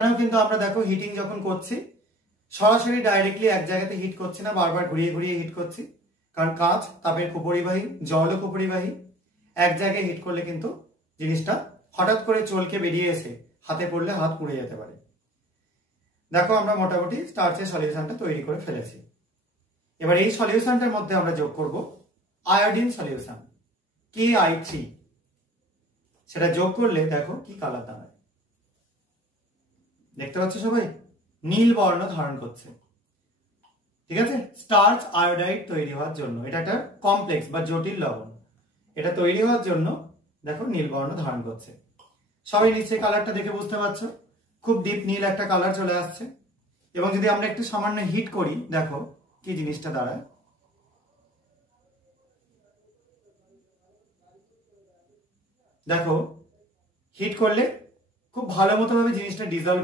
কিন্তু আমরা দেখো হিটিং যখন করছি সরাসরি ডাইরেক্টলি এক জায়গাতে হিট করছি না, বারবার ঘুরিয়ে ঘুরিয়ে হিট করছি, কারণ কাঁচ তাপের কুপরিবাহী, জলও কুপরিবাহী। এক জায়গায় হিট করলে কিন্তু জিনিসটা হঠাৎ করে চলকে বেরিয়ে এসে হাতে পড়লে হাত পুড়ে যেতে পারে। দেখো আমরা মোটামুটি স্টার্চের সলিউশনটা তৈরি করে ফেলেছি। এবার এই সলিউশনটার মধ্যে আমরা যোগ করব আয়োডিন সলিউশন KI3। সেটা যোগ করলে দেখো কি কালার দাঁড়ায়, দেখতে পাচ্ছ সবাই, নীল বর্ণ ধারণ করছে। ঠিক আছে, স্টার্চ আয়োডাইড তৈরি হওয়ার জন্য, এটা একটা কমপ্লেক্স বা জটিল লবণ, এটা তৈরি হওয়ার জন্য দেখো নীল বর্ণ ধারণ করছে। সবাই নিশ্চয়ই কালারটা দেখে বুঝতে পারছো, খুব ডিপ নীল একটা কালার চলে আসছে। এবং যদি আমরা একটু সামান্য হিট করি দেখো কি জিনিসটা দাঁড়ায়। দেখো হিট করলে খুব ভালো মতো ভাবে জিনিসটা ডিজলভ